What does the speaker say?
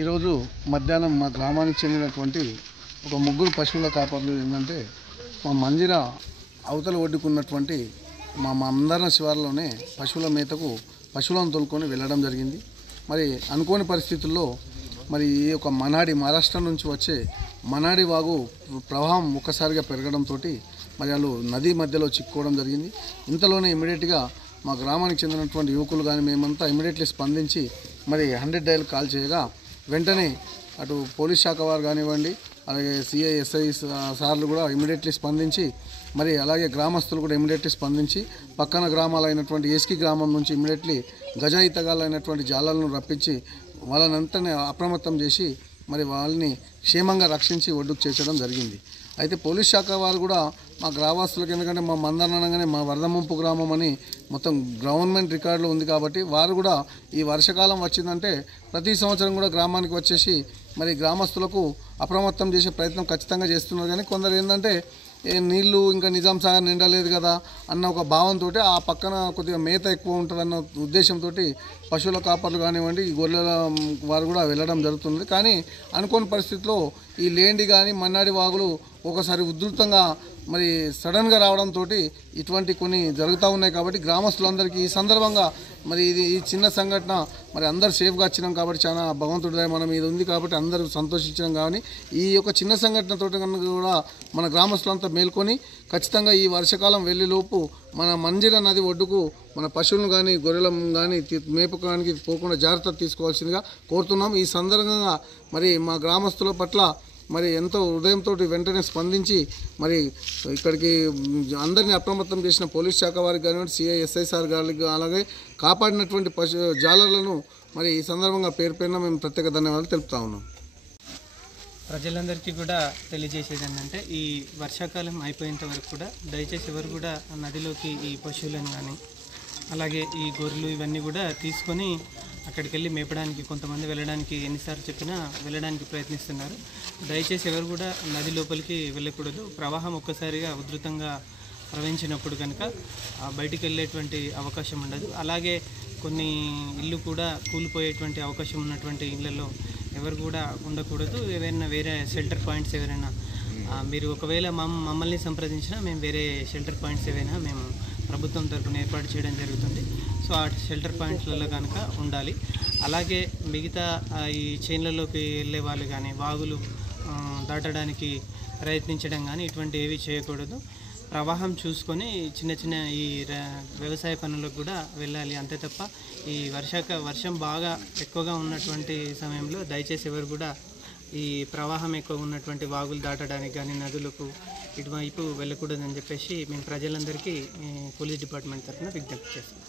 ఈరోజు మధ్యాహ్నం మా గ్రామానికి చెందినటువంటి ఒక ముగ్గురు పశువుల కాపర్లు ఏంటంటే మా మంజిర అవతల ఒడ్డుకున్నటువంటి మా అందరం శివార్లోనే పశువుల మేతకు పశువులను తోలుకొని వెళ్ళడం జరిగింది. మరి అనుకోని పరిస్థితుల్లో మరి ఈ యొక్క మహారాష్ట్ర నుంచి వచ్చే మనాడి వాగు ప్రవాహం ఒక్కసారిగా పెరగడంతో మరి వాళ్ళు నది మధ్యలో చిక్కుకోవడం జరిగింది. ఇంతలోనే ఇమీడియట్గా మా గ్రామానికి చెందినటువంటి యువకులు కానీ మేమంతా ఇమీడియట్లీ స్పందించి మరి 100 డయల్ కాల్ చేయగా వెంటనే అటు పోలీస్ శాఖ వారు కానివ్వండి, అలాగే సిఐ ఎస్ఐ సార్లు కూడా ఇమీడియట్లీ స్పందించి మరి అలాగే గ్రామస్తులు కూడా ఇమీడియట్లీ స్పందించి పక్కన గ్రామాలైనటువంటి ఏస్కి గ్రామం నుంచి ఇమీడియట్లీ గజాయితగాలైనటువంటి జాలాలను రప్పించి వాళ్ళనంతనే అప్రమత్తం చేసి మరి వాళ్ళని క్షేమంగా రక్షించి ఒడ్డుకు చేర్చడం జరిగింది. అయితే పోలీస్ శాఖ వారు కూడా మా గ్రామస్తులకు, ఎందుకంటే మా మందనగానే మా వరద ముంపు గ్రామం అని మొత్తం గవర్నమెంట్ రికార్డులో ఉంది కాబట్టి వారు కూడా ఈ వర్షాకాలం వచ్చిందంటే ప్రతి సంవత్సరం కూడా గ్రామానికి వచ్చేసి మరి గ్రామస్తులకు అప్రమత్తం చేసే ప్రయత్నం ఖచ్చితంగా చేస్తున్నారు. కానీ కొందరు ఏంటంటే నీళ్లు ఇంకా నిజాం సాగర్ నిండలేదు కదా అన్న ఒక భావంతో ఆ పక్కన కొద్దిగా మేత ఎక్కువ ఉంటుందన్న ఉద్దేశంతో పశువుల కాపర్లు కానివ్వండి, ఈ గొర్రెల వారు కూడా వెళ్ళడం జరుగుతుంది. కానీ అనుకోని పరిస్థితుల్లో ఈ లేండి కానీ మన్నాడి వాగులు ఒకసారి ఉధృతంగా మరి సడన్గా రావడంతో ఇటువంటి కొన్ని జరుగుతూ ఉన్నాయి. కాబట్టి గ్రామస్తులందరికీ ఈ సందర్భంగా మరి ఈ చిన్న సంఘటన మరి అందరు సేఫ్గా వచ్చినాం కాబట్టి చాలా భగవంతుడి మనం ఇది ఉంది కాబట్టి అందరూ సంతోషించడం. కానీ ఈ యొక్క చిన్న సంఘటనతో కూడా మన గ్రామస్తులంతా మేల్కొని ఖచ్చితంగా ఈ వర్షాకాలం వెళ్ళేలోపు మన మంజిర నది ఒడ్డుకు మన పశువులను కానీ గొర్రెలను కానీ మేపకానికి పోకుండా జాగ్రత్త తీసుకోవాల్సిందిగా కోరుతున్నాం. ఈ సందర్భంగా మరి మా గ్రామస్తుల పట్ల మరి ఎంతో హృదయంతో వెంటనే స్పందించి మరి ఇక్కడికి అందరినీ అప్రమత్తం చేసిన పోలీస్ శాఖ వారికి కానివ్వండి, సిఐ ఎస్ఐ సార్ గారికి, అలాగే కాపాడినటువంటి జాలర్లను మరి ఈ సందర్భంగా పేరుపైన మేము ప్రత్యేక ధన్యవాదాలు తెలుపుతా ఉన్నాం. ప్రజలందరికీ కూడా తెలియజేసేది ఏంటంటే ఈ వర్షాకాలం అయిపోయేంత వరకు కూడా దయచేసి ఎవరు కూడా నదిలోకి ఈ పశువులను కానీ అలాగే ఈ గొర్రెలు ఇవన్నీ కూడా తీసుకొని అక్కడికి వెళ్ళి మేపడానికి కొంతమంది వెళ్ళడానికి ఎన్నిసార్లు చెప్పినా వెళ్ళడానికి ప్రయత్నిస్తున్నారు. దయచేసి ఎవరు కూడా నది లోపలికి వెళ్ళకూడదు. ప్రవాహం ఒక్కసారిగా ఉధృతంగా ప్రవహించినప్పుడు కనుక బయటికి వెళ్ళేటువంటి అవకాశం ఉండదు. అలాగే కొన్ని ఇల్లు కూడా కూలిపోయేటువంటి అవకాశం ఉన్నటువంటి ఇళ్లలో ఎవరు కూడా ఉండకూడదు. ఏవైనా వేరే షెల్టర్ పాయింట్స్ ఎవరైనా మీరు ఒకవేళ మమ్మల్ని సంప్రదించినా మేము వేరే షెల్టర్ పాయింట్స్ ఏవైనా మేము ప్రభుత్వం తరఫున ఏర్పాటు చేయడం జరుగుతుంది. సో ఆ షెల్టర్ పాయింట్లలో కనుక ఉండాలి. అలాగే మిగతా ఈ చైన్లలోకి వెళ్ళే వాళ్ళు కానీ వాగులు దాటడానికి ప్రయత్నించడం కానీ ఇటువంటి ఏవి చేయకూడదు. ప్రవాహం చూసుకొని చిన్న చిన్న ఈ వ్యవసాయ పనులకు కూడా వెళ్ళాలి. అంతే తప్ప ఈ వర్షం బాగా ఎక్కువగా ఉన్నటువంటి సమయంలో దయచేసి ఎవరు కూడా ఈ ప్రవాహం ఎక్కువ ఉన్నటువంటి వాగులు దాటడానికి కానీ నదులకు ఇటువైపు వెళ్ళకూడదని చెప్పేసి మేము ప్రజలందరికీ పోలీస్ డిపార్ట్మెంట్ తరఫున విజ్ఞప్తి చేస్తాం.